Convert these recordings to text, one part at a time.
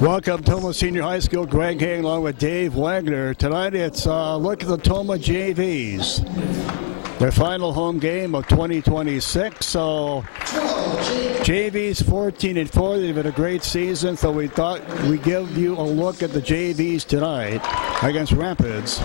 Welcome, Tomah Senior High School. Greg Hay along with Dave Wagner. Tonight it's look at the Tomah JVs. Their final home game of 2026. So JVs 14-4. They've had a great season. So we thought we'd give you a look at the JVs tonight against Rapids.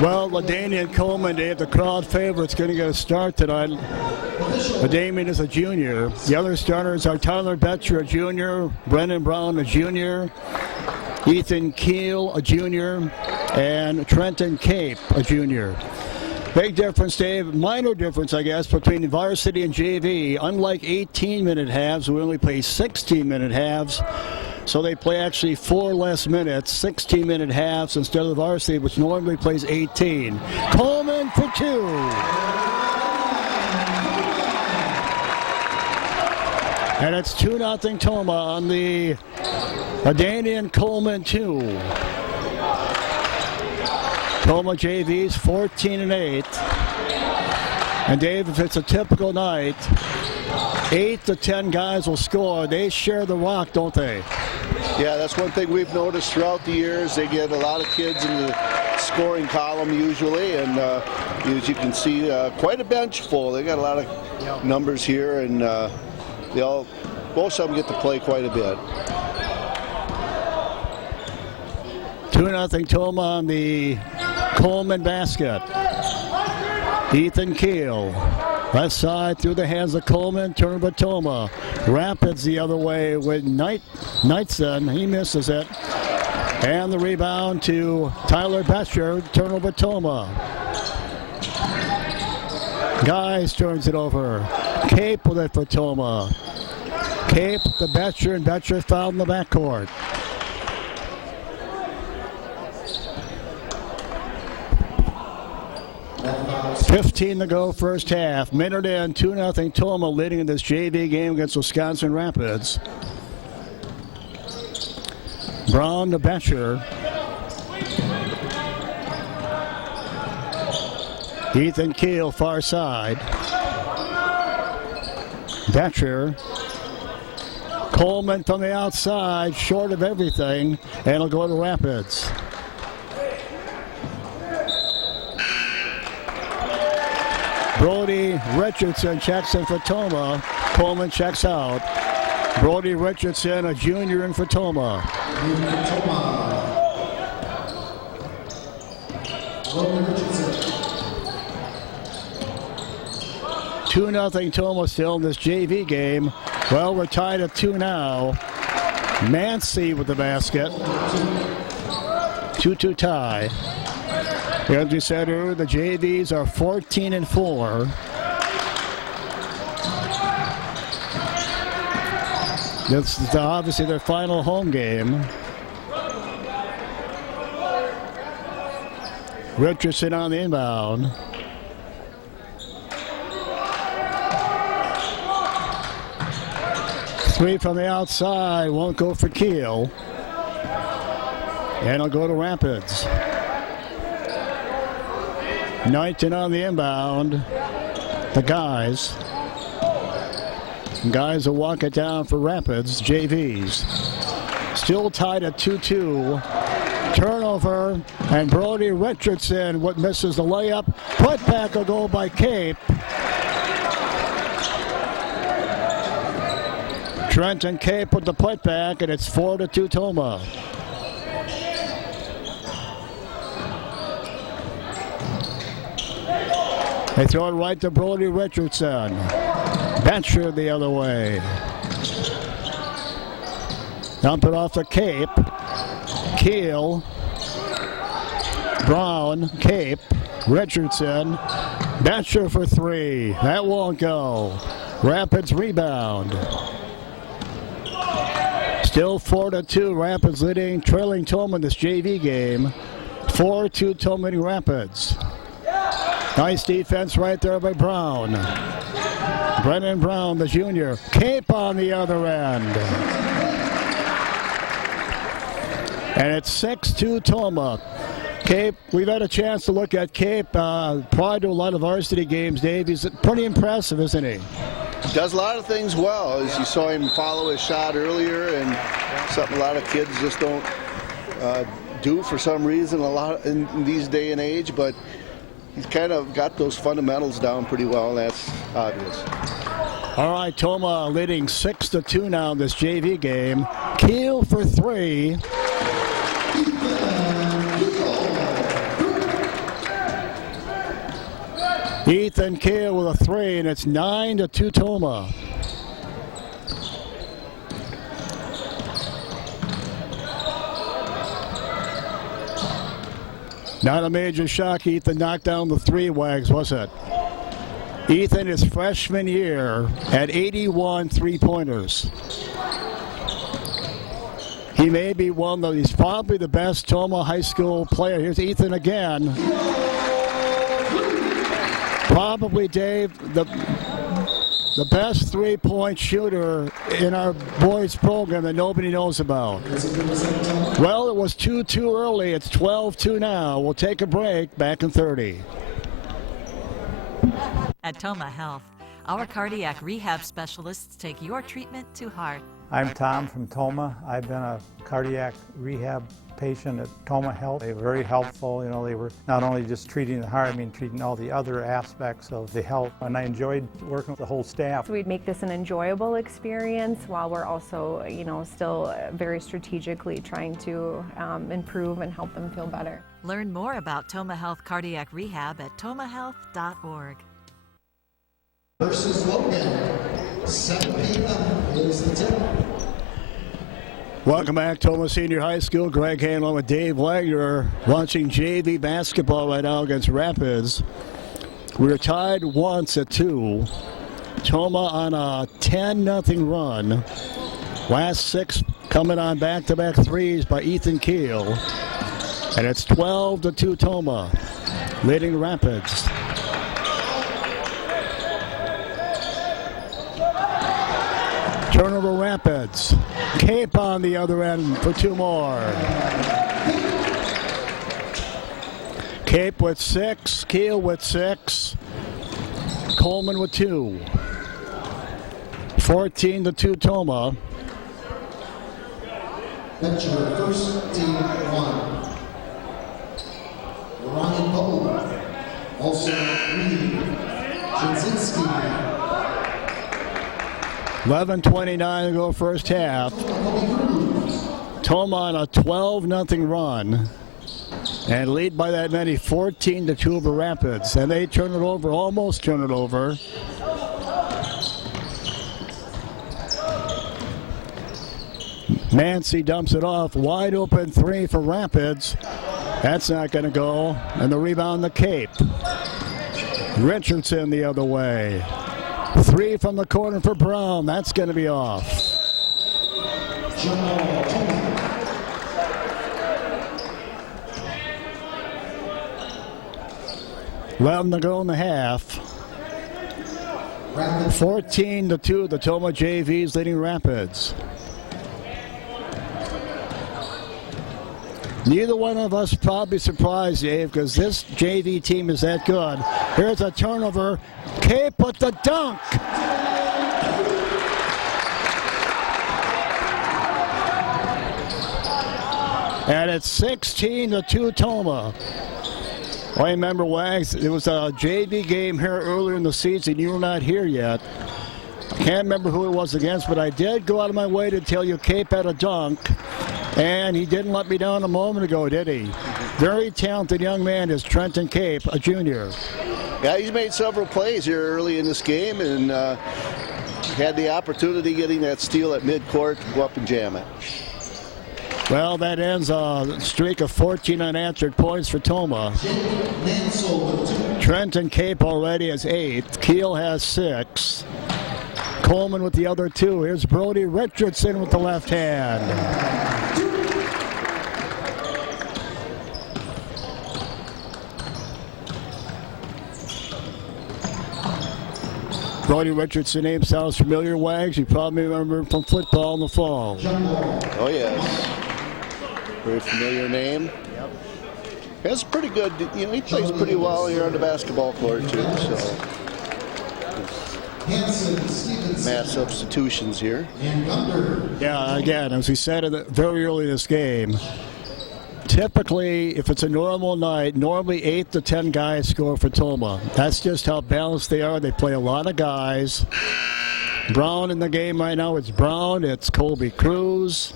Well, LaDania and Coleman, Dave, the crowd favorite's going to get a start tonight. LaDamian is a junior. The other starters are Tyler Betcher, a junior, Brennan Brown, a junior, Ethan Keel, a junior, and Trenton Cape, a junior. Big difference, Dave, minor difference, I guess, between varsity and JV. Unlike 18-minute halves, we only play 16-minute halves. So they play actually 4 less minutes, 16-minute halves instead of the varsity, which normally plays 18. Coleman for 2. And it's 2-0 Tomah on the LaDania Coleman 2. Tomah JV's 14-8. And Dave, if it's a typical night, 8 to 10 guys will score. They share the rock, don't they? Yeah, that's one thing we've noticed throughout the years. They get a lot of kids in the scoring column usually, and as you can see, quite a bench full. They got a lot of numbers here, and most of them get to play quite a bit. 2-0 Tomah on the Coleman basket. Ethan Keel. Left side through the hands of Coleman, turnover Tomah. Rapids the other way with Knightson. He misses it. And the rebound to Tyler Betcher, turnover Tomah. Guys turns it over. Cape with it for Tomah. Cape to Betcher, and Betcher fouled in the backcourt. $15 to go first half. Minute in, 2-0 Tomah leading in this JV game against Wisconsin Rapids. Brown to Betcher. Ethan Keel far side. Betcher. Coleman from the outside, short of everything, and it'll go to Rapids. Brody Richardson checks in for Tomah. Coleman checks out. Brody Richardson, a junior, in for Tomah. 2-0 Tomah still in this JV game. Well, we're tied at 2 now. Mancy with the basket. 2-2 tie. As we said earlier, the JVs are 14-4. This is obviously their final home game. Richardson on the inbound. Three from the outside, won't go for Keel. And it'll go to Rapids. Knighton on the inbound. The guys will walk it down for Rapids, JVs. Still tied at 2-2. Turnover, and Brody Richardson misses the layup. Putback will go by Cape. Trenton Cape with the putback, and it's 4-2 Tomah. They throw it right to Brody Richardson. Betcher the other way. Dump it off to Cape. Keel, Brown, Cape, Richardson, Betcher for three. That won't go. Rapids rebound. Still 4-2. Rapids trailing Tomah in this JV game. 4-2 Tomah leading Rapids. Nice defense right there by Brown. Brennan Brown, the junior. Cape on the other end. And it's 6-2 Tomah. Cape, we've had a chance to look at Cape prior to a lot of varsity games, Dave. He's pretty impressive, isn't he? Does a lot of things well, as you saw him follow his shot earlier, and something a lot of kids just don't do for some reason a lot in these day and age, but he's kind of got those fundamentals down pretty well, and that's obvious. All right, Tomah leading 6-2 now in this JV game. Keel for three. Ethan Keel with a three, and it's 9-2 Tomah. Not a major shock. Ethan knocked down the three, Wags, was it? Ethan, his freshman year, had 81 three-pointers. He may be he's probably the best Tomah high school player. Here's Ethan again. Probably, Dave, the best three-point shooter in our boys program that nobody knows about. Well, it was 2-2 early. It's 12-2 now. We'll take a break. Back in 30. At Tomah Health, our cardiac rehab specialists take your treatment to heart. I'm Tom from Tomah. I've been a cardiac rehab patient at Tomah Health. They were very helpful. You know, they were not only just treating the heart, treating all the other aspects of the health. And I enjoyed working with the whole staff. We'd make this an enjoyable experience while we're also, still very strategically trying to improve and help them feel better. Learn more about Tomah Health Cardiac Rehab at tomahhealth.org. Versus Logan, 7 p.m. is the tip. Welcome back, Tomah Senior High School. Greg Hanlon with Dave Wagner watching JV basketball right now against Rapids. We're tied once at 2. Tomah on a 10-0 run. Last 6 coming on back-to-back threes by Ethan Keel. And it's 12-2 Tomah, leading Rapids. Turnover Rapids. Cape on the other end for 2 more. Cape with 6, Keel with 6, Coleman with 2. 14-2 Tomah. That's your first team 1. Ryan Bowl. Also Reed. Jasinski. 11:29 to go first half. Tomah on a 12-0 run and lead by that many, 14-2 over Rapids. And they turn it over, almost turn it over. Mancy dumps it off, wide open 3 for Rapids. That's not going to go. And the rebound, the Cape. Richardson the other way. 3 from the corner for Brown. That's going to be off. 11 to go in the half. 14-2, the Tomah JVs leading Rapids. Neither one of us probably surprised, Dave, because this JV team is that good. Here's a turnover. Cape with the dunk. And it's 16-2 Tomah. I remember, Wags, it was a JV game here earlier in the season. You were not here yet. I can't remember who it was against, but I did go out of my way to tell you Cape had a dunk. And he didn't let me down a moment ago, did he? Very talented young man is Trenton Cape, a junior. Yeah, he's made several plays here early in this game and had the opportunity getting that steal at midcourt to go up and jam it. Well, that ends a streak of 14 unanswered points for Tomah. Trenton Cape already has 8. Keel has 6. Coleman with the other 2. Here's Brody Richardson with the left hand. Brody Richardson name sounds familiar, Wags. You probably remember him from football in the fall. Oh, yes. Very familiar name. Yep. Has pretty good, you know, he plays pretty well here on the basketball court, too, so. Mass substitutions here. Yeah, again, as we said very early in this game, typically, if it's a normal night, normally 8 to 10 guys score for Tomah. That's just how balanced they are. They play a lot of guys. Brown in the game right now. It's Brown. It's Colby Cruz.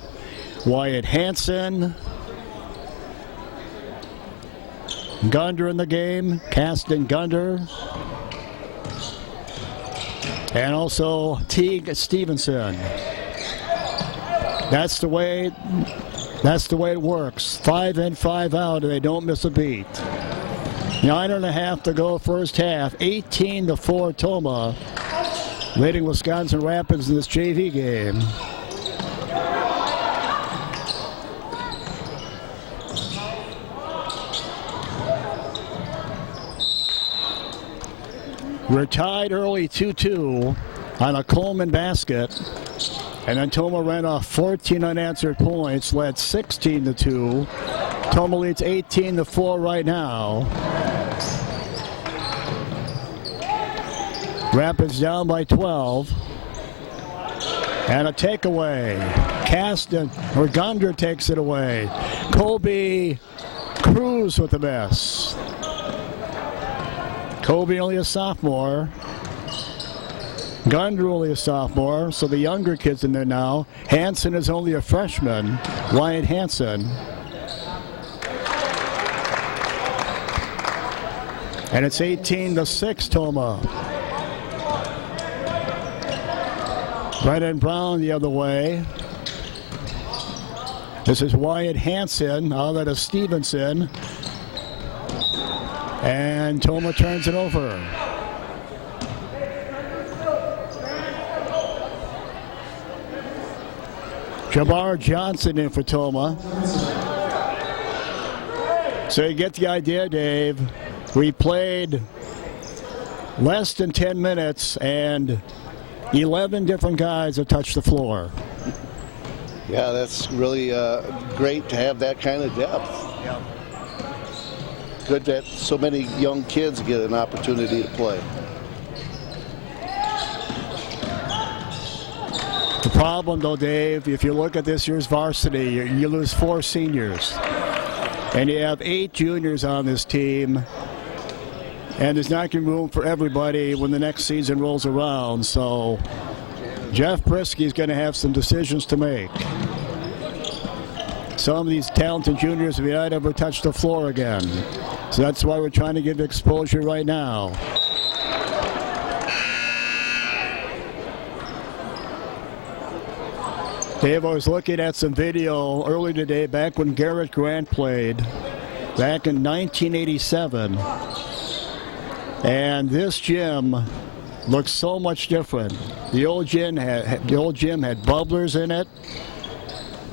Wyatt Hansen. Gunder in the game. Caston Gunder. And also Teague Stevenson. That's the way it works. 5 in, 5 out, and they don't miss a beat. 9.5 to go first half. 18-4 Tomah, leading Wisconsin Rapids in this JV game. We're tied early 2-2 on a Coleman basket. And then Tomah ran off 14 unanswered points, led 16-2. Tomah leads 18-4 right now. Rapids down by 12. And a takeaway. Gunder takes it away. Colby Cruz with the miss. Colby only a sophomore. Gunder only a sophomore, so the younger kid's in there now. Hansen is only a freshman. Wyatt Hansen. And it's 18-6 Tomah. Brennan Brown the other way. This is Wyatt Hansen. All that is Stevenson. And Tomah turns it over. Jabbar Johnson in for Tomah. So you get the idea, Dave. We played less than 10 minutes and 11 different guys have touched the floor. Yeah, that's really great to have that kind of depth. Yeah. Good that so many young kids get an opportunity to play. The problem, though, Dave, if you look at this year's varsity, you lose 4 seniors. And you have 8 juniors on this team. And there's not going to be room for everybody when the next season rolls around. So Jeff Brisky's going to have some decisions to make. Some of these talented juniors may not ever touch the floor again. So that's why we're trying to give exposure right now. Dave, I was looking at some video earlier today, back when Garrett Grant played, back in 1987. And this gym looks so much different. The old gym had bubblers in it.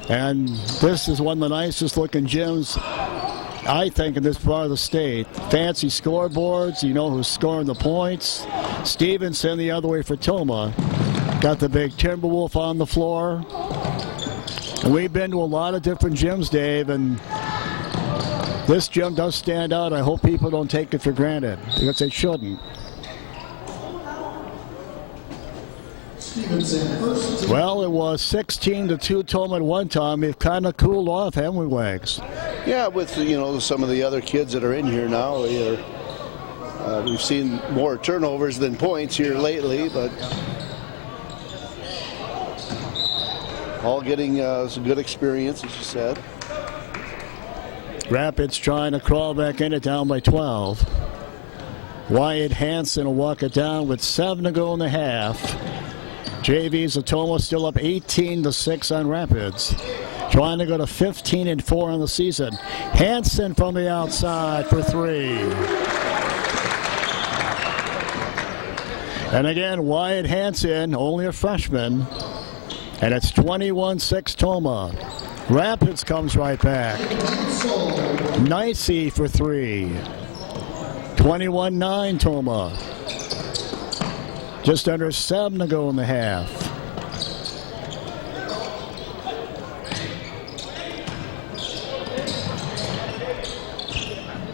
And this is one of the nicest looking gyms, I think, in this part of the state. Fancy scoreboards, you know who's scoring the points. Stevenson the other way for Tomah. Got the big Timberwolf on the floor. And we've been to a lot of different gyms, Dave, and this gym does stand out. I hope people don't take it for granted, because they shouldn't. Well, it was 16-2 Tomah at one time. We've kind of cooled off, haven't we, Wags? Yeah, with some of the other kids that are in here now, we've seen more turnovers than points here lately, but all getting some good experience, as you said. Rapids trying to crawl back in it, down by 12. Wyatt Hansen will walk it down with 7 to go in the half. JV's of Tomah still up 18-6 on Rapids. trying to go to 15-4 on the season. Hansen from the outside for 3. And again, Wyatt Hansen, only a freshman. And it's 21-6 Tomah. Rapids comes right back. Nicey for 3. 21-9 Tomah. Just under 7 to go in the half.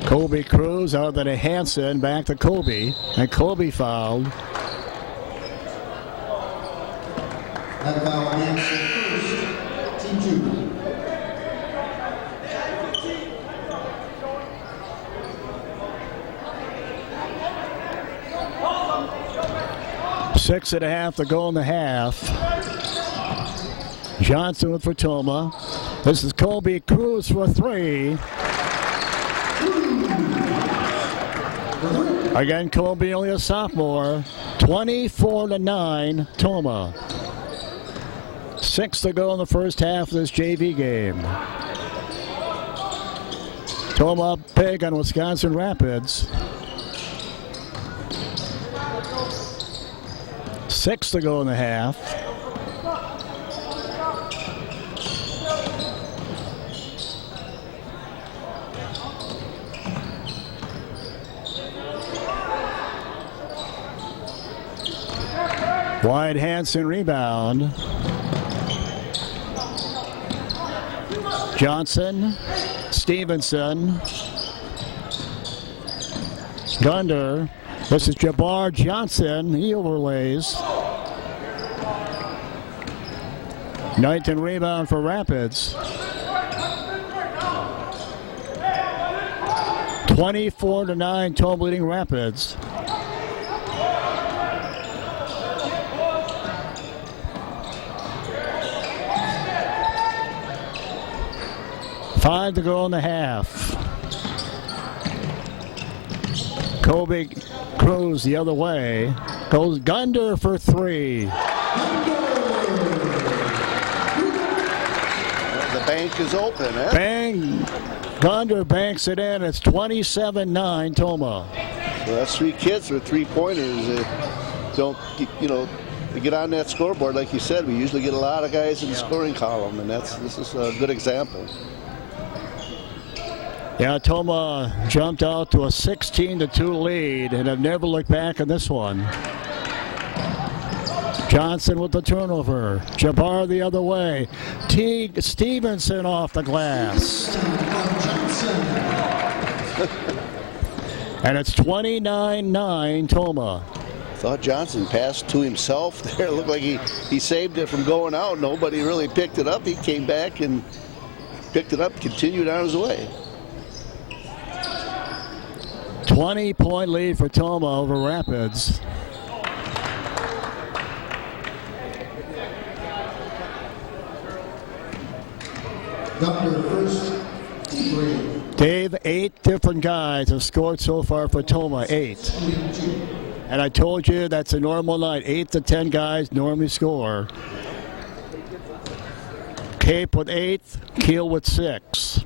Kobe Cruz out to Hansen, back to Kobe, and Kobe fouled. That foul Hansen first, team 2. 6.5 to go in the half. Johnson with for Tomah. This is Kobe Cruz for 3. Again, Kobe only a sophomore. 24-9 Tomah. 6 to go in the first half of this JV game. Tomah big on Wisconsin Rapids. 6 to go in the half. Wyatt Hansen rebound. Johnson, Stevenson, Gunder. This is Jabbar Johnson. He overlays. 9th and rebound for Rapids. 24-9, Tomah leading Rapids. Five to go in the half. Kobe Cruz the other way. Goes Gunder for 3. The bank is open, eh? Bang! Gunder banks it in. It's 27-9 Tomah. So that's 3 kids with 3-pointers. They don't, they get on that scoreboard like you said. We usually get a lot of guys in the scoring column, and this is a good example. Yeah, Tomah jumped out to a 16-2 lead and have never looked back in this one. Johnson with the turnover. Jabbar the other way. Teague Stevenson off the glass. And it's 29-9 Tomah. Thought Johnson passed to himself there. It looked like he saved it from going out. Nobody really picked it up. He came back and picked it up, continued on his way. 20-point lead for Tomah over Rapids. Gunder first, team 3. Dave, 8 different guys have scored so far for Tomah. 8. And I told you that's a normal night. 8 to 10 guys normally score. Cape with 8, Keel with 6.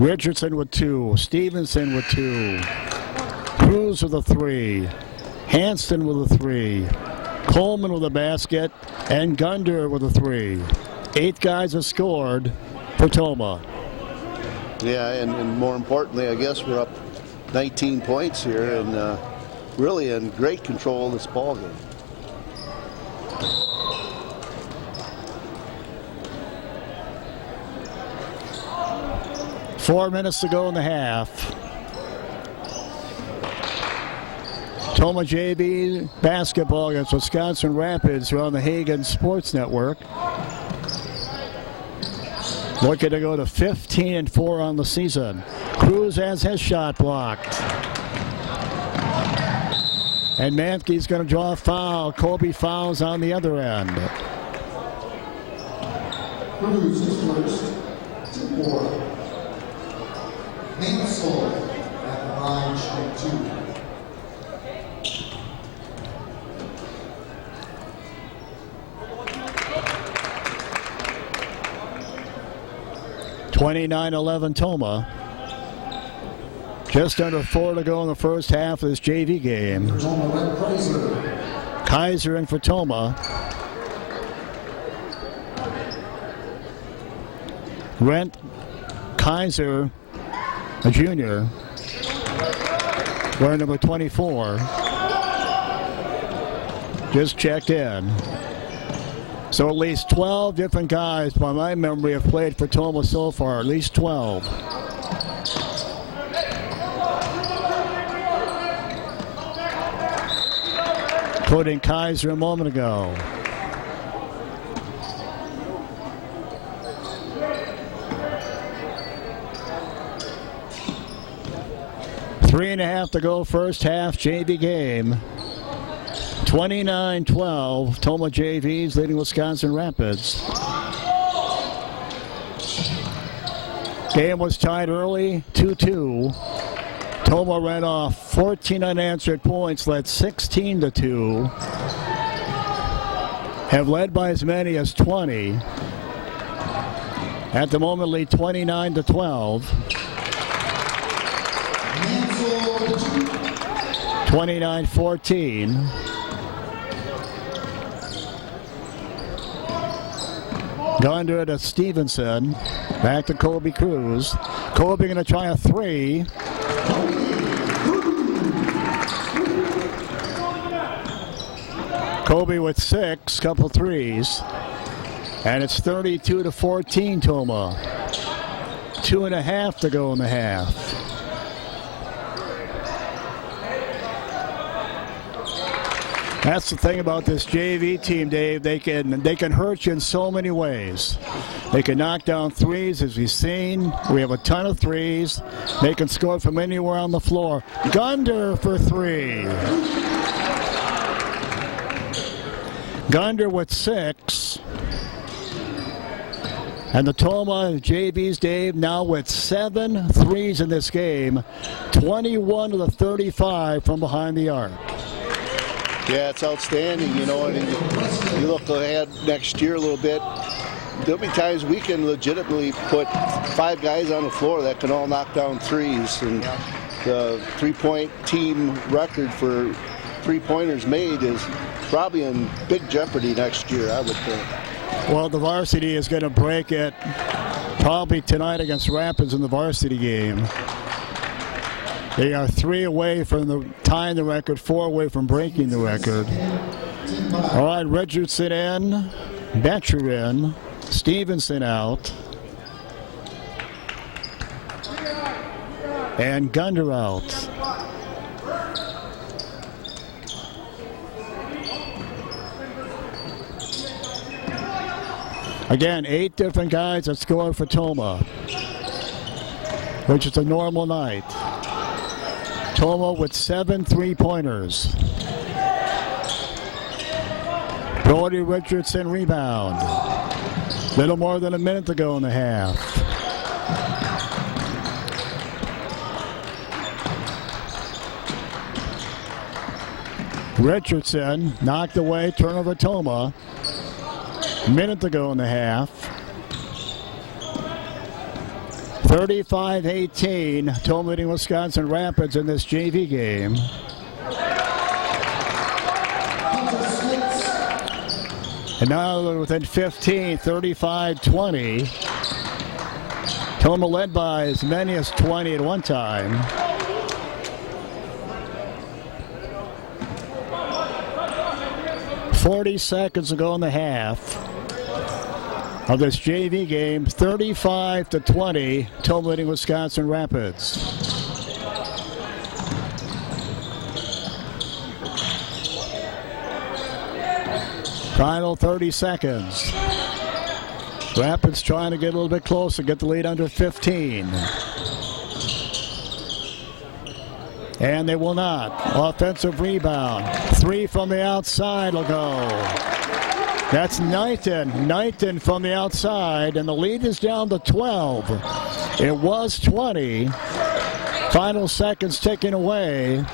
Richardson with 2, Stevenson with 2, Cruz with a 3, Hanston with a 3, Coleman with a basket, and Gunder with a 3. 8 guys have scored for Tomah. Yeah, and more importantly, I guess we're up 19 points here and really in great control of this ball game. Four minutes to go in the half. Tomah JV basketball against Wisconsin Rapids here on the Hagen Sports Network. Looking to go to 15-4 on the season. Cruz has his shot blocked. And Manke's going to draw a foul. Kobe fouls on the other end. Cruz is first, team 4. Hansel at the line, strike 2. 29-11 Tomah. Just under 4 to go in the first half of this JV game. Kaiser in for Tomah. Rent Kaiser, a junior, wearing number 24, just checked in. So at least 12 different guys, by my memory, have played for Tomah so far, at least 12. Including Kaiser a moment ago. Three and a half to go, first half JV game. 29-12, Tomah JVs leading Wisconsin Rapids. Game was tied early, 2-2. Tomah ran off 14 unanswered points, led 16-2. Have led by as many as 20. At the moment, lead 29-12. 29-14. Gonder to Stevenson. Back to Colby Cruz. Colby going to try a three. Colby with 6, couple threes. And it's 32-14 Tomah. 2.5 to go in the half. That's the thing about this JV team, Dave. They can hurt you in so many ways. They can knock down threes, as we've seen. We have a ton of threes. They can score from anywhere on the floor. Gonder for 3. Gonder with 6. And the Tomah JVs, Dave, now with 7 threes in this game. 21 to the 35 from behind the arc. Yeah, it's outstanding, you know, and you look ahead next year a little bit, there'll be times we can legitimately put 5 guys on the floor that can all knock down threes, and the three-point team record for three-pointers made is probably in big jeopardy next year, I would think. Well, the varsity is going to break it probably tonight against Rapids in the varsity game. They are 3 away from tying the record, 4 away from breaking the record. All right, Richardson in, Betcher in, Stevenson out, and Gonder out. Again, 8 different guys that scored for Tomah, which is a normal night. Tomah with 7 3-pointers. Brody Richardson rebound. Little more than a minute to go in the half. Richardson knocked away, turnover Tomah. Minute to go in the half. 35-18, Tomah leading Wisconsin Rapids in this JV game. And now they're within 15, 35-20. Tomah led by as many as 20 at one time. "40 seconds to go in the half of this JV game, 35-20, Tomah leading Wisconsin Rapids. Final 30 seconds. Rapids trying to get a little bit closer, get the lead under 15. And they will not. Offensive rebound. 3 from the outside will go. That's Knighton. Knighton from the outside, and the lead is down to 12. It was 20. Final seconds ticking away.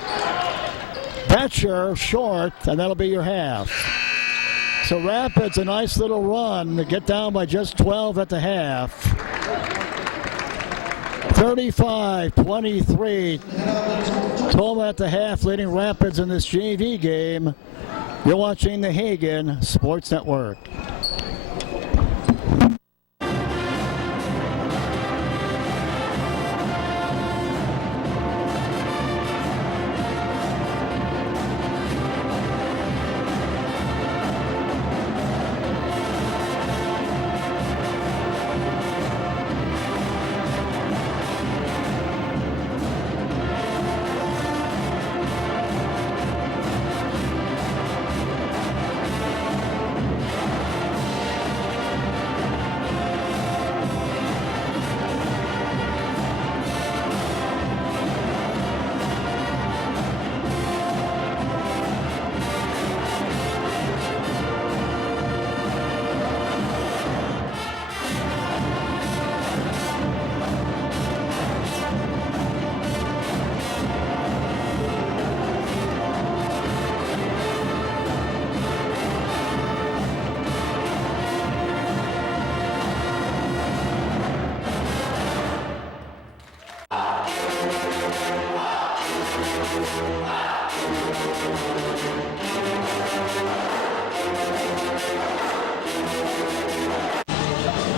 Betcher short, and that'll be your half. So Rapids, a nice little run to get down by just 12 at the half. 35-23. Tomah at the half leading Rapids in this JV game. You're watching the Hagen Sports Network.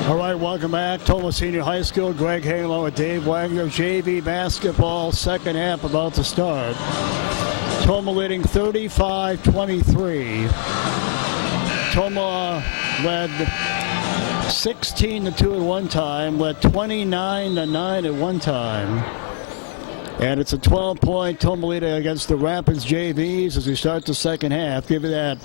All right, welcome back. Tomah Senior High School. Greg Hagen along with Dave Wagner. JV basketball, second half about to start. Tomah leading 35-23. Tomah led 16-2 at one time, led 29-9 at one time. And it's a 12-point Tomah lead against the Rapids JVs as we start the second half. Give you that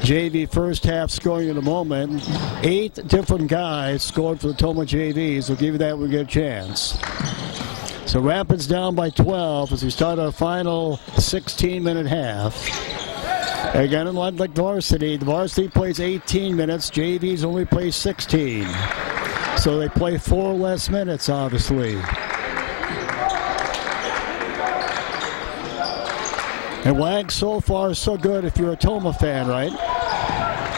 JV first half scoring in a moment. 8 different guys scored for the Tomah JVs. We'll give you that when we get a chance. So Rapids down by 12 as we start our final 16-minute half. Again, like the varsity plays 18 minutes. JVs only play 16. So they play 4 less minutes, obviously. And Wag, so far so good if you're a Tomah fan, right?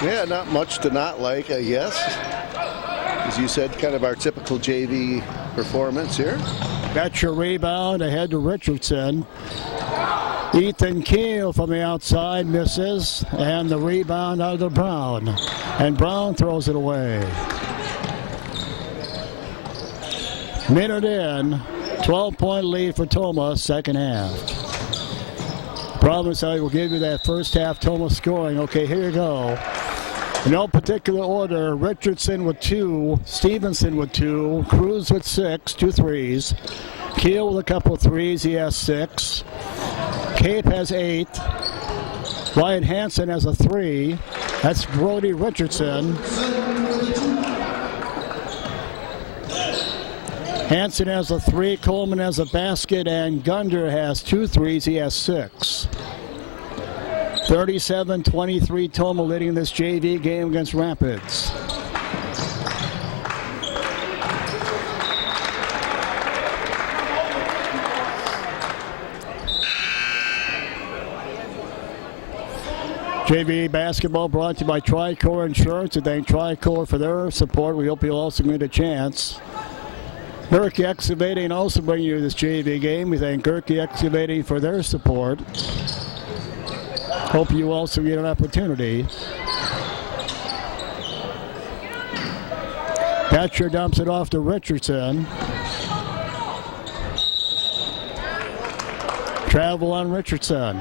Yeah, not much to not like, I guess. As you said, kind of our typical JV performance here. That's your rebound ahead to Richardson. Ethan Keel from the outside misses, and the rebound out to Brown. And Brown throws it away. Minute in, 12-point lead for Tomah, second half. Promise I will give you that first half Tomah scoring. Okay, here you go. In no particular order, Richardson with 2, Stevenson with 2, Cruz with 6, 2 threes. Keel with a couple of threes, he has 6. Cape has 8. Ryan Hansen has a 3. That's Brody Richardson. Hansen has a 3, Coleman has a basket, and Gunder has 2 threes, he has 6. 37-23 Tomah leading this JV game against Rapids. JV basketball brought to you by Tricor Insurance. We thank Tricor for their support. We hope you'll also get a chance. Gerke Excavating also bringing you this JV game. We thank Gerke Excavating for their support. Hope you also get an opportunity. Thatcher dumps it off to Richardson. Travel on Richardson.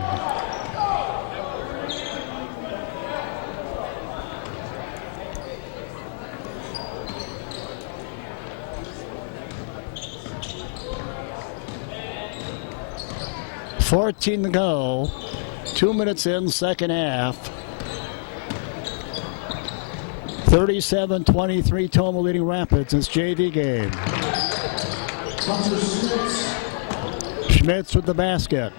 $14 to go. 2 minutes in, second half. 37-23 Tomah leading Rapids in this JV game. Schmitz with the basket.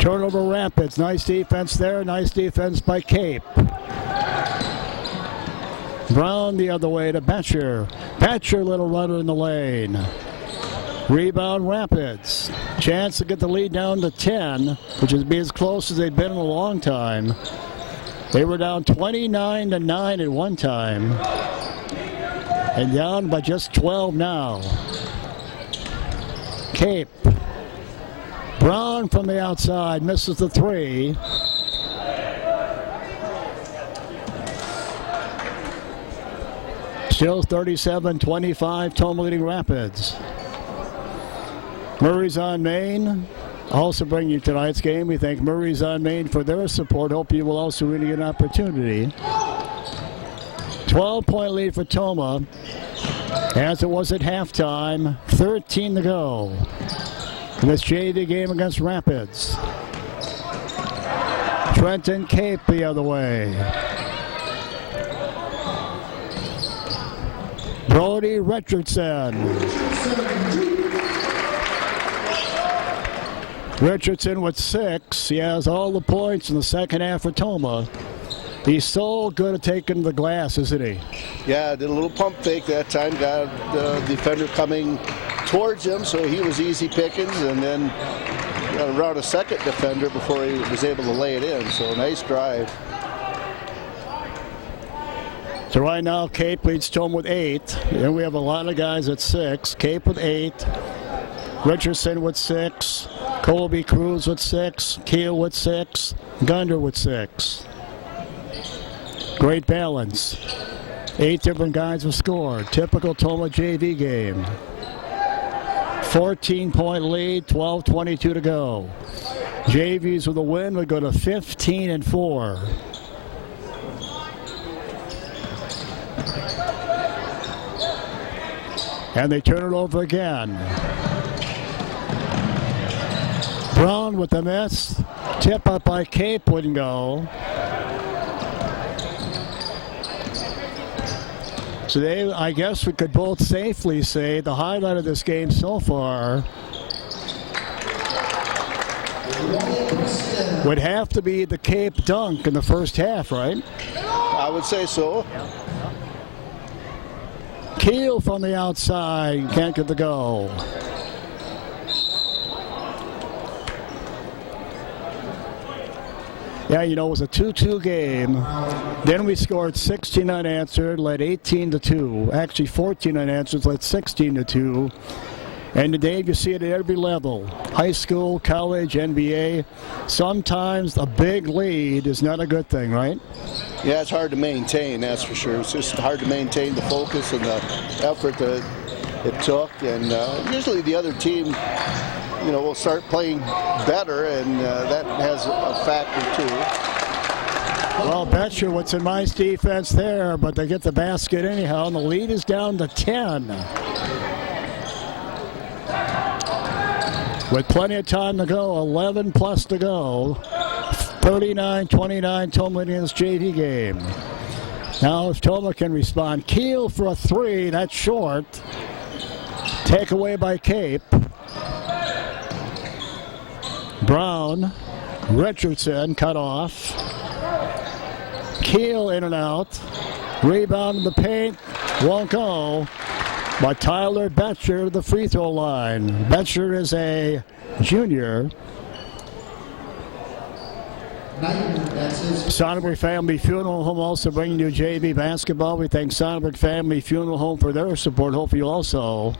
Turnover Rapids. Nice defense there. Nice defense by Cape. Brown the other way to Batcher. Batcher, little runner in the lane. Rebound Rapids. Chance to get the lead down to 10, which is be as close as they've been in a long time. They were down 29-9 at one time. And down by just 12 now. Cape. Brown from the outside misses the three. Still 37-25, Tomah leading Rapids. Murray's on Main. Also bring you tonight's game. We thank Murray's on Main for their support. Hope you will also really get an opportunity. 12-point lead for Tomah, as it was at halftime. 13 to go in this JV game against Rapids. Trenton Cape the other way. Brody Richardson. Richardson with 6. He has all the points in the second half for Tomah. He's so good at taking the glass, isn't he? Yeah, did a little pump fake that time. Got the defender coming towards him, so he was easy pickings, and then got around a second defender before he was able to lay it in. So nice drive. So right now, Cape leads Tomah with 8. And we have a lot of guys at 6. Cape with 8. Richardson with 6. Colby Cruz with 6. Keel with 6. Gunder with 6. Great balance. 8 different guys have scored. Typical Tomah JV game. 14-point lead, 12:22 to go. JVs with a win would go to 15-4. And they turn it over again. Brown with the miss. Tip up by Cape wouldn't go. Today, I guess we could both safely say the highlight of this game so far would have to be the Cape dunk in the first half, right? I would say so. Keel from the outside, can't get the go. Yeah, you know, it was a 2-2 game. Then we scored 16 unanswered, led 18-2. Actually, 14 unanswered, led 16-2. And today you see it at every level. High school, college, NBA. Sometimes a big lead is not a good thing, right? Yeah, it's hard to maintain, that's for sure. It's just hard to maintain the focus and the effort that it took. And usually the other team, you know, will start playing better, and that has a factor too. Well, Betcher, what's a nice defense there, but they get the basket anyhow, and the lead is down to 10. With plenty of time to go, 11 plus to go. 39-29, Tomah in this JV game. Now if Tomah can respond, Keel for a 3, that's short. Takeaway by Cape. Brown, Richardson cut off. Keel in and out. Rebound in the paint, won't go. But Tyler Betcher to the free throw line. Betcher is a junior. Sonnenberg Family Funeral Home also bringing you JV basketball. We thank Sonnenberg Family Funeral Home for their support. Hopefully also.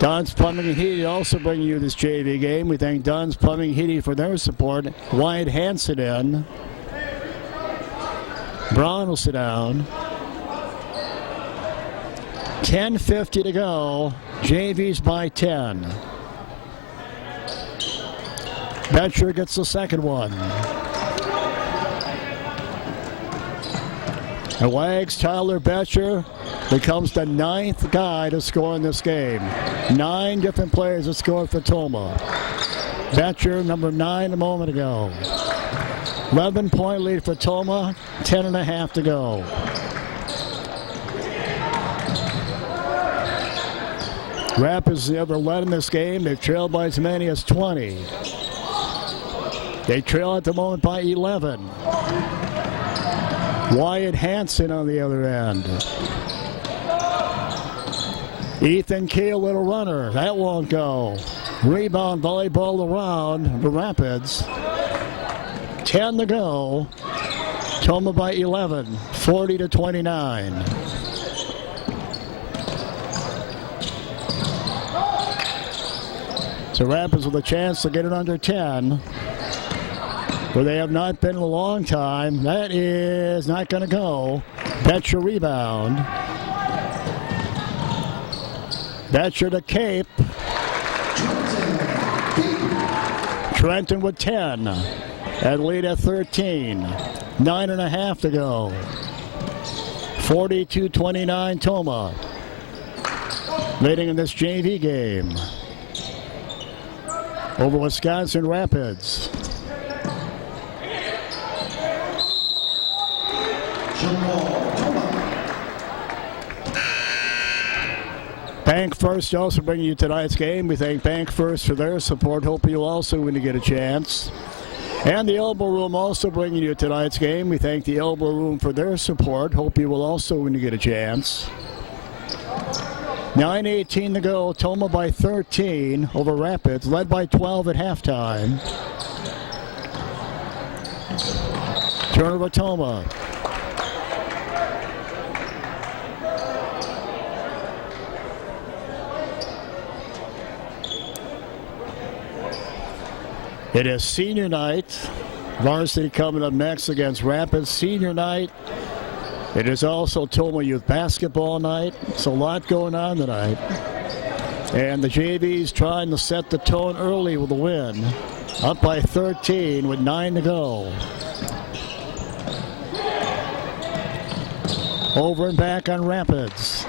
Don's Plumbing and Heating also bringing you this JV game. We thank Don's Plumbing and Heating for their support. Wyatt Hansen in. Braun will sit down. 10:50 to go. JV's by 10. Betcher gets the second one. And Wags Tyler Betcher becomes the 9th guy to score in this game. 9 different players have scored for Tomah. Betcher, number 9 a moment ago. 11-point lead for Tomah, 10.5 to go. Rapids never led in this game. They've trailed by as many as 20. They trail at the moment by 11. Wyatt Hansen on the other end. Ethan Keel, little runner. That won't go. Rebound, volleyball around the Rapids. 10 to go. Tomah by 11, 40-29. So Rapids with a chance to get it under 10, where they have not been in a long time. That is not going to go. Betcher rebound. Betcher to Cape. Trenton with 10. And lead at 13. 9.5 to go. 42-29 Tomah. Leading in this JV game over Wisconsin Rapids. Bank First also bringing you tonight's game. We thank Bank First for their support. Hope you also win to get a chance. And the Elbow Room also bringing you tonight's game. We thank the Elbow Room for their support. Hope you will also win to get a chance. 9:18 to go. Tomah by 13 over Rapids, led by 12 at halftime. Turnover Tomah. It is senior night. Varsity coming up next against Rapids. Senior night. It is also Tomah Youth Basketball night. It's a lot going on tonight. And the JV's trying to set the tone early with a win. Up by 13 with 9 to go. Over and back on Rapids.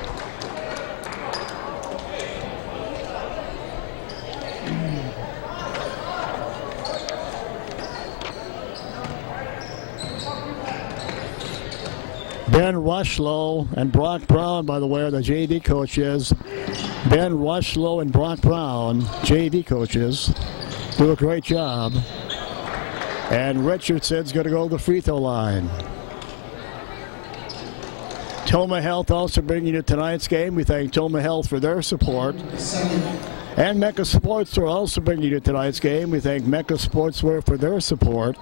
Ben Rushlow and Brock Brown, by the way, are the JV coaches. Ben Rushlow and Brock Brown, JV coaches, do a great job. And Richardson's going to go to the free throw line. Tomah Health also bringing you tonight's game. We thank Tomah Health for their support. And Mecca Sportswear also bringing you tonight's game. We thank Mecca Sportswear for their support.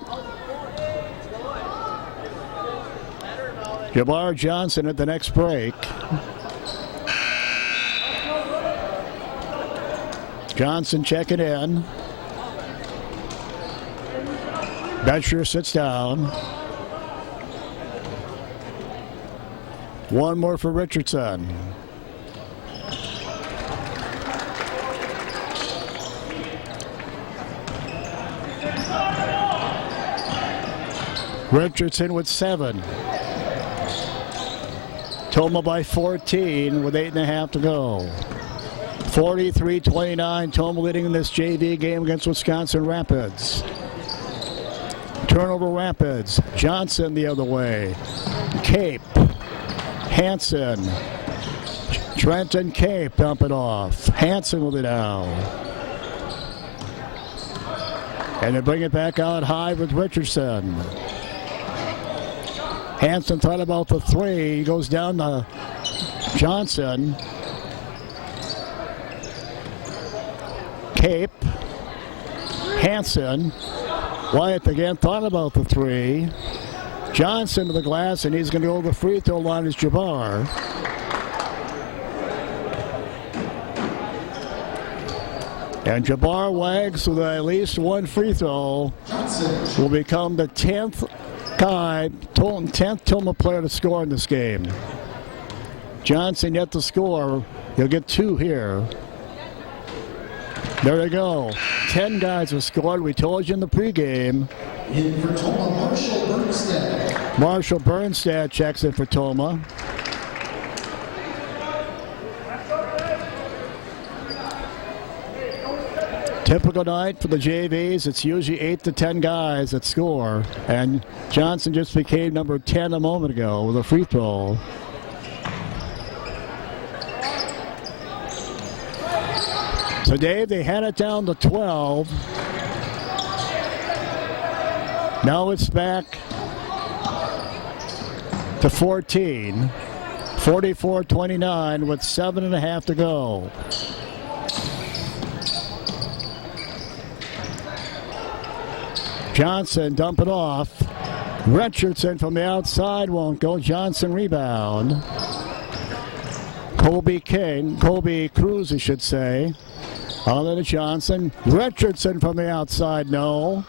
Jabbar Johnson at the next break. Johnson checking in. Betcher sits down. One more for Richardson. Richardson with 7. Tomah by 14 with 8.5 to go. 43-29, Tomah leading in this JV game against Wisconsin Rapids. Turnover Rapids. Johnson the other way. Cape. Hanson. Trenton Cape dump it off. Hanson with it down. And they bring it back out high with Richardson. Hanson thought about the 3. He goes down to Johnson. Cape. Hanson. Wyatt again thought about the 3. Johnson to the glass, and he's going to go to the free throw line as Jabbar. And Jabbar Wags with at least one free throw will become the 10th guy, 10th Tomah player to score in this game. Johnson yet to score. He'll get 2 here. There you go. 10 guys have scored. We told you in the pregame. In for Tomah, Marshall Bernstead. Marshall Bernstead checks in for Tomah. Typical night for the JVs. It's usually 8 to 10 guys that score. And Johnson just became number 10 a moment ago with a free throw. So, Dave, they had it down to 12. Now it's back to 14. 44-29 with 7.5 to go. Johnson dump it off. Richardson from the outside won't go. Johnson rebound. Colby Cruz, I should say. On to Johnson. Richardson from the outside, no.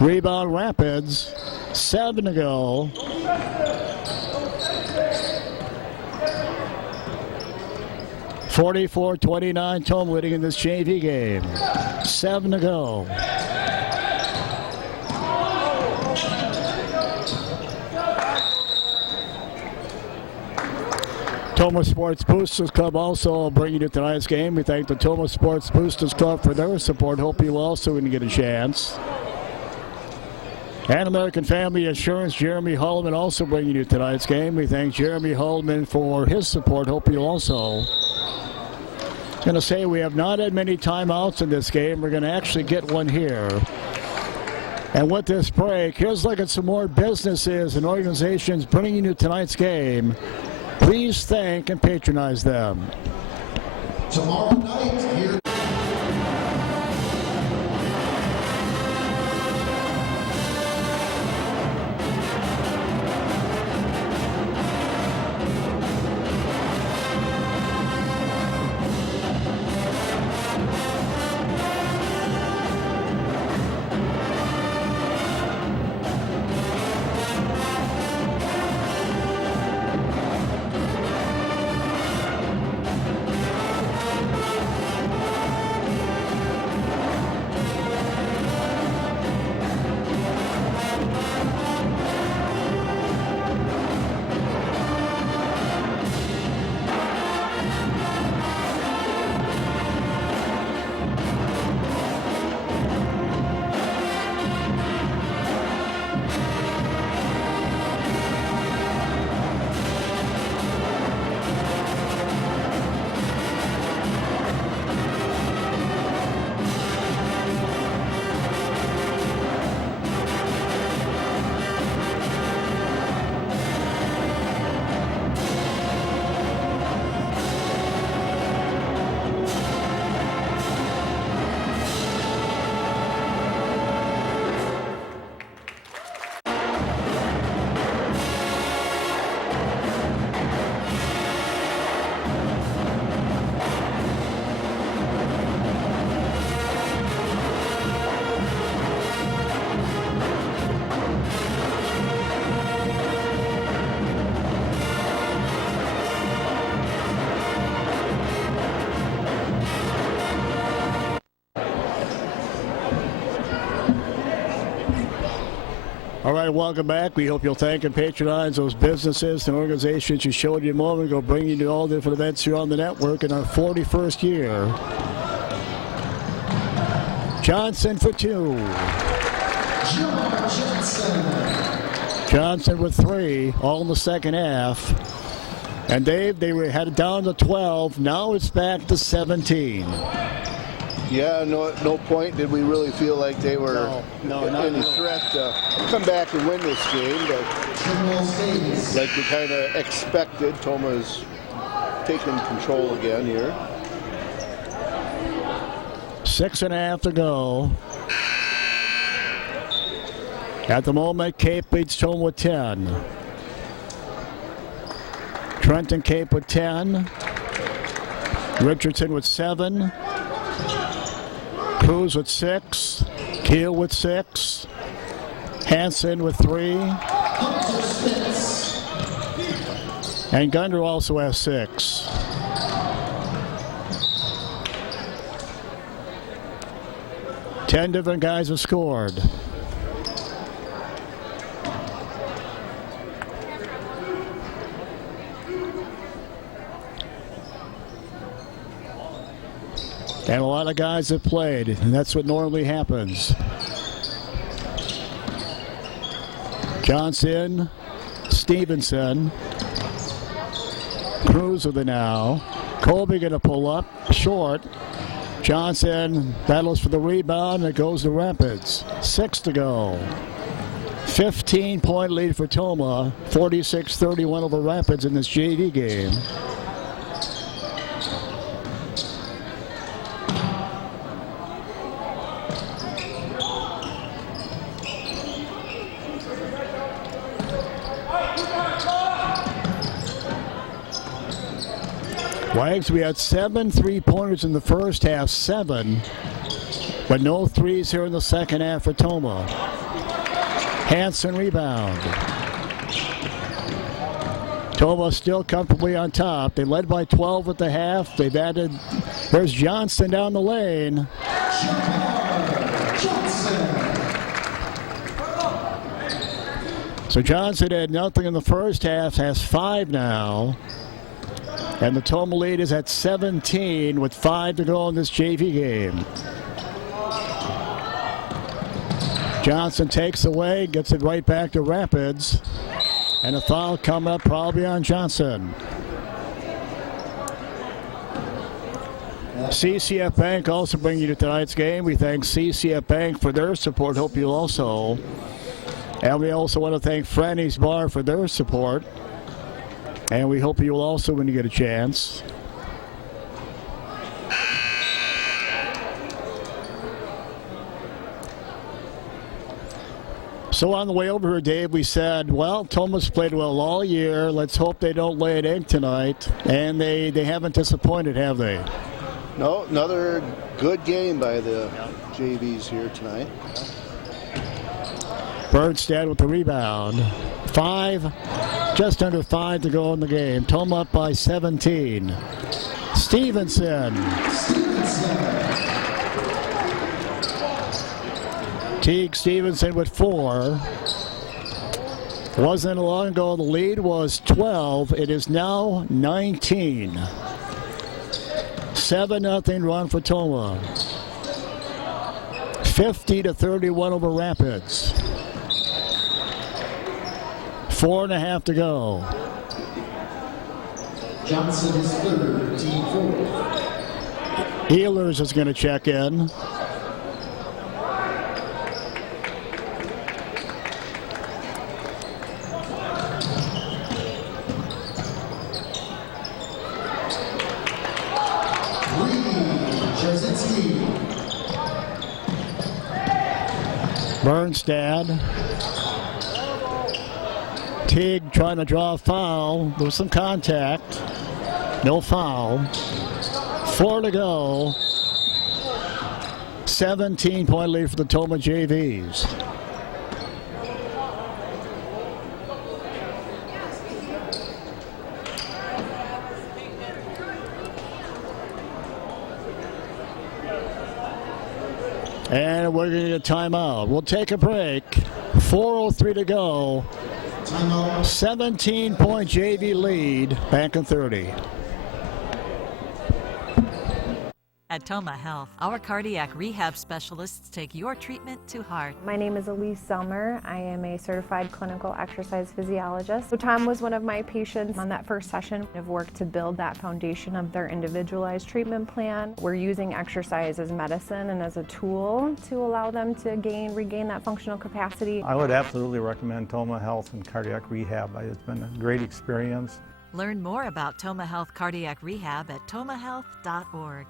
Rebound Rapids. 7 to go. (44-29) Tomah leading in this JV game. 7 to go. Tomah Sports Boosters Club also bringing you tonight's game. We thank the Tomah Sports Boosters Club for their support. Hope you also can get a chance. And American Family Insurance, Jeremy Holman also bringing you tonight's game. We thank Jeremy Holman for his support. Hope you also. Going to say we have not had many timeouts in this game. We're going to actually get one here. And with this break, here's looking at some more businesses and organizations bringing you tonight's game. Please thank and patronize them. Tomorrow night here. All right, welcome back. We hope you'll thank and patronize those businesses and organizations you showed you a moment ago, bringing you all different events here on the network in our 41st year. Johnson for 2. Johnson with 3, all in the second half. And Dave, they had it down to 12. Now it's back to 17. Yeah, no point did we really feel like they were any threat to come back and win this game, but like we kind of expected, Tomah's taking control again here. 6.5 to go. At the moment, Cape beats Tomah with 10. Trenton Cape with 10. Richardson with 7. Cruz with 6. Keel with 6. Hansen with 3. And Gunder also has 6. Ten different guys have scored. And a lot of guys have played, and that's what normally happens. Johnson, Stevenson, Cruz with it now. Colby going to pull up, short. Johnson battles for the rebound, and it goes to Rapids. 6 to go. 15-point lead for Tomah, 46-31 over Rapids in this JV game. Wags, we had 7 3-pointers in the first half, 7, but no threes here in the second half for Tomah. Hanson rebound. Tomah still comfortably on top. They led by 12 at the half. They've added, there's Johnson down the lane. So Johnson had nothing in the first half, has 5 now. And the Tomah lead is at 17 with 5 to go in this JV game. Johnson takes away, gets it right back to Rapids. And a foul coming up probably on Johnson. CCF Bank also bringing you to tonight's game. We thank CCF Bank for their support. Hope you also. And we also want to thank Franny's Bar for their support. And we hope you will also when you get a chance. So on the way over here, Dave, we said, well, Tomah's played well all year. Let's hope they don't lay an egg tonight. And they haven't disappointed, have they? No, another good game by the JVs here tonight. Bernstead with the rebound. 5, just under 5 to go in the game. Tomah up by 17. Stevenson. Teague Stevenson with 4. Wasn't long ago the lead was 12. It is now 19. 7-0 run for Tomah. 50-31 over Rapids. 4.5 to go. Johnson is third, team 4. Ehlers is going to check in. Bernstad. Teague trying to draw a foul. There was some contact. No foul. 4 to go. 17-point lead for the Tomah JVs. And we're going to get a timeout. We'll take a break. 4:03 to go. 17-point JV lead. Back in 30. At Tomah Health, our cardiac rehab specialists take your treatment to heart. My name is Elise Zelmer. I am a certified clinical exercise physiologist. So Tom was one of my patients on that first session. I've worked to build that foundation of their individualized treatment plan. We're using exercise as medicine and as a tool to allow them to regain that functional capacity. I would absolutely recommend Tomah Health and Cardiac Rehab. It's been a great experience. Learn more about Tomah Health Cardiac Rehab at tomahhealth.org.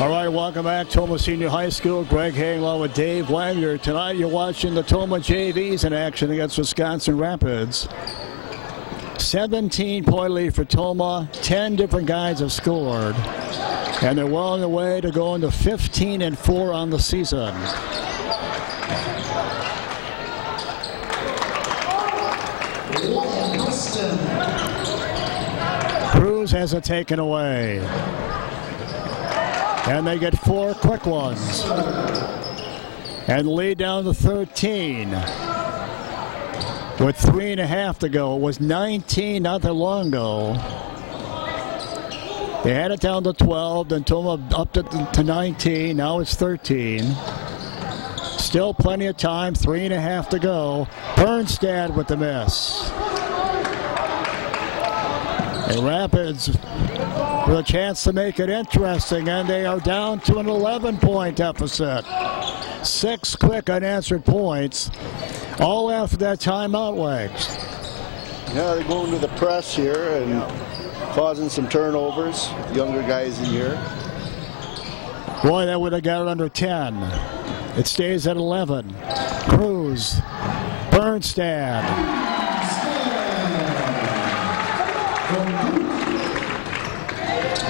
All right, welcome back. Tomah Senior High School. Greg Hay along with Dave Wagner. Tonight you're watching the Tomah JVs in action against Wisconsin Rapids. 17-point lead for Tomah. 10 different guys have scored. And they're well on their way to going to 15-4 on the season. Cruz has it taken away. And they get 4 quick ones. And lead down to 13. With 3.5 to go. It was 19 not that long ago. They had it down to 12, then Tomah upped it to 19. Now it's 13. Still plenty of time, 3.5 to go. Bernstad with the miss. And Rapids with a chance to make it interesting, and they are down to an 11-point deficit. 6 quick unanswered points, all after that timeout, Wags. Yeah, they're going to the press here and causing some turnovers. Younger guys in here. Boy, that would have got it under 10. It stays at 11. Cruz. Bernstad.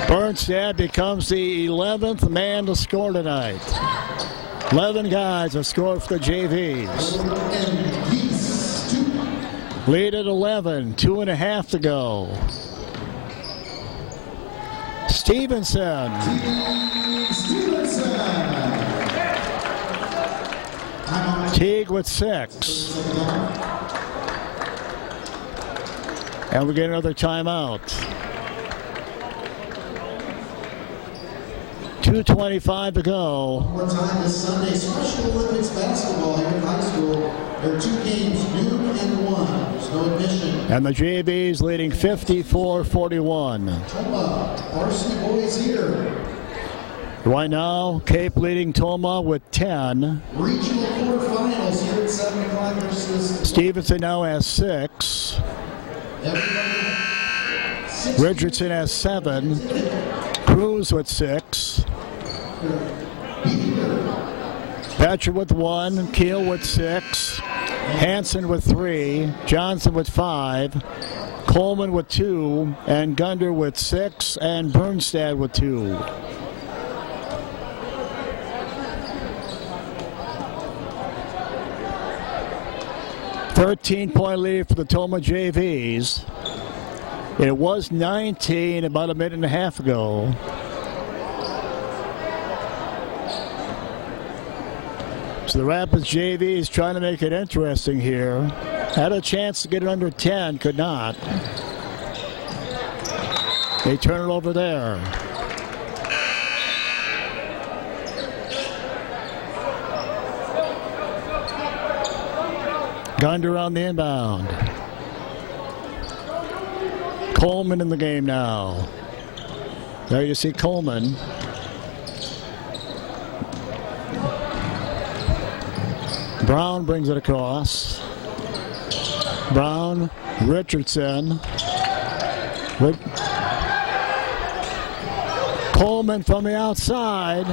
Bernstad becomes the 11th man to score tonight. 11 guys have scored for the JVs. Lead at 11, 2.5 to go. Stevenson. Teague with 6. And we get another timeout. 2:25 to go. One more time this Sunday, Special Olympics basketball here in high school. There are 2 games, noon and 1. There's no admission. And the JVs leading 54-41. Tomah, varsity boys here. Right now, Cape leading Tomah with 10. Regional quarterfinals here at 7 o'clock versus Stevenson now has 6. everybody. Richardson has 7. Cruz with 6. Batcher with 1. Keel with 6. Hansen with 3. Johnson with 5. Coleman with 2. And Gunder with 6. And Bernstad with 2. $13-point lead for the Tomah JVs. It was 19 about a minute and a half ago. So the Rapids JV is trying to make it interesting here. Had a chance to get it under 10, could not. They turn it over there. Gunder on the inbound. Coleman in the game now. There you see Coleman. Brown brings it across. Brown, Richardson. Coleman from the outside.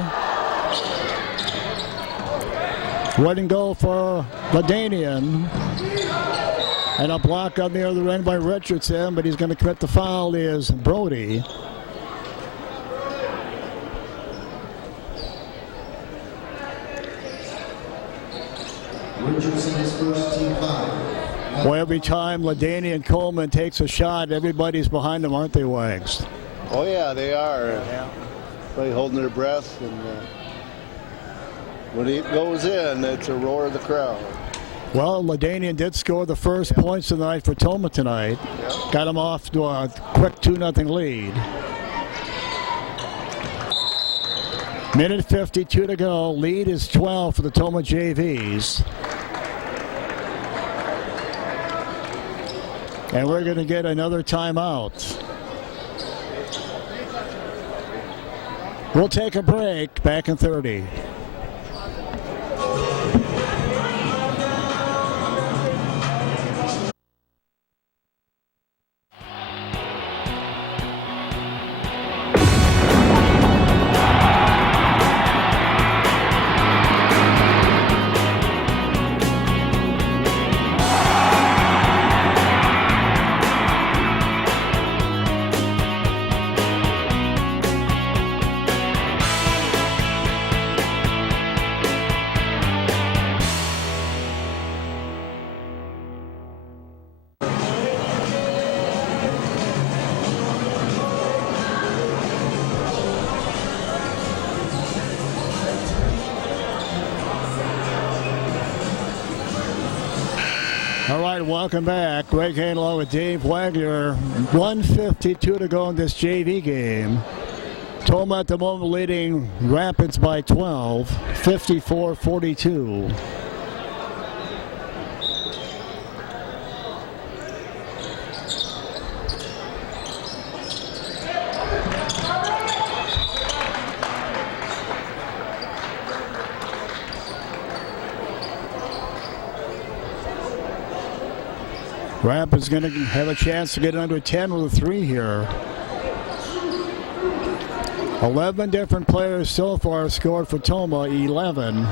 Wouldn't go for Ladanian. And a block on the other end by Richardson, but he's going to commit the foul is Brody. Richardson is first, team 5. Well, every time Ladanian Coleman takes a shot, everybody's behind them, aren't they, Wags? Oh yeah, they are. Probably holding their breath, and when it goes in, it's a roar of the crowd. Well, Ladanian did score the first points of the night for Tomah tonight. Yep. Got him off to a quick 2-0 lead. Minute 52 to go. Lead is 12 for the Tomah JVs. And we're going to get another timeout. We'll take a break. Back in 30. All right, welcome back. Greg Hayne along with Dave Wagner. 1:52 to go in this JV game. Tomah at the moment leading Rapids by 12, 54-42. Rapids going to have a chance to get under 10 with a 3 here. 11 different players so far scored for Tomah, 11.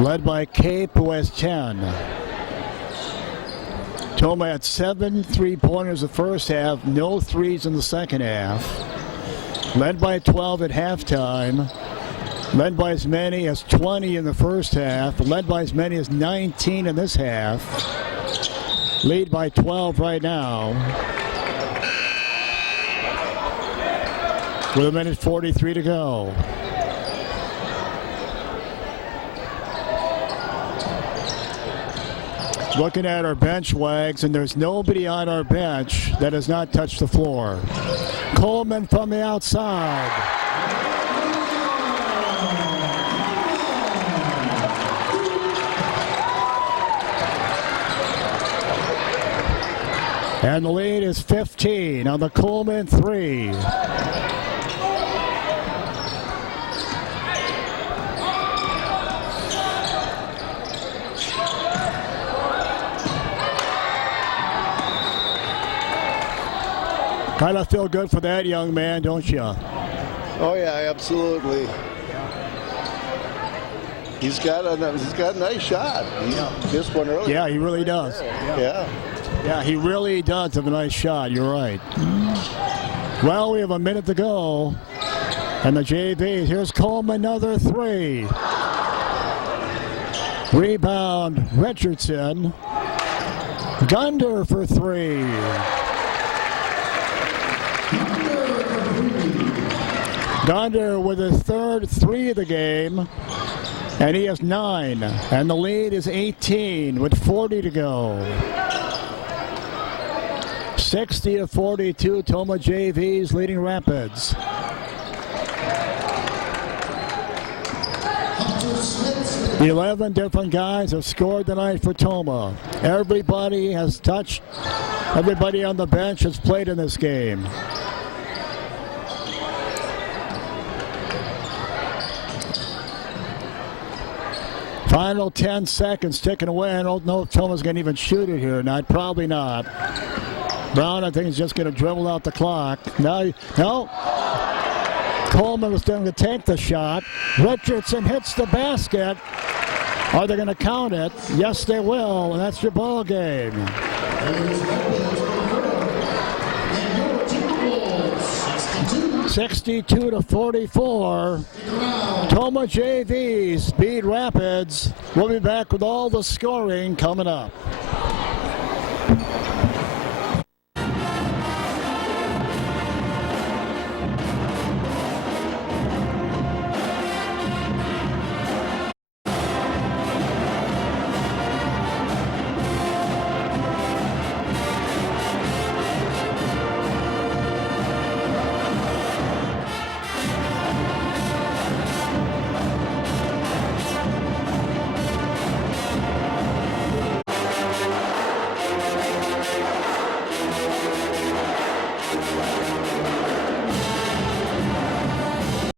led by Cape, who has 10. Tomah had 7 3-pointers the first half, no threes in the second half. Led by 12 at halftime. Led by as many as 20 in the first half. Led by as many as 19 in this half. Lead by 12 right now. With 1:43 to go. Looking at our bench, Wags, and there's nobody on our bench that has not touched the floor. Coleman from the outside. And the lead is 15 on the Coleman 3. Kind of feel good for that young man, don't you? Oh yeah, absolutely. He's got a nice shot. He missed one earlier. Yeah, he really does. Yeah. Yeah, he really does have a nice shot. You're right. Well, we have a minute to go. And the JV, here's Coleman, another 3. Rebound, Richardson. Gunder for 3. Gunder with his third 3 of the game. And he has 9. And the lead is 18 with 40 to go. 60-42, Tomah JV's leading Rapids. The 11 different guys have scored tonight for Tomah. Everybody has touched. Everybody on the bench has played in this game. Final 10 seconds ticking away. I don't know if Tomah's going to even shoot it here or not. Probably not. Brown, I think, is just going to dribble out the clock. No. Coleman was going to take the shot. Richardson hits the basket. Are they going to count it? Yes, they will, and that's your ball game. 62-44. Tomah JV, Speed Rapids. We'll be back with all the scoring coming up.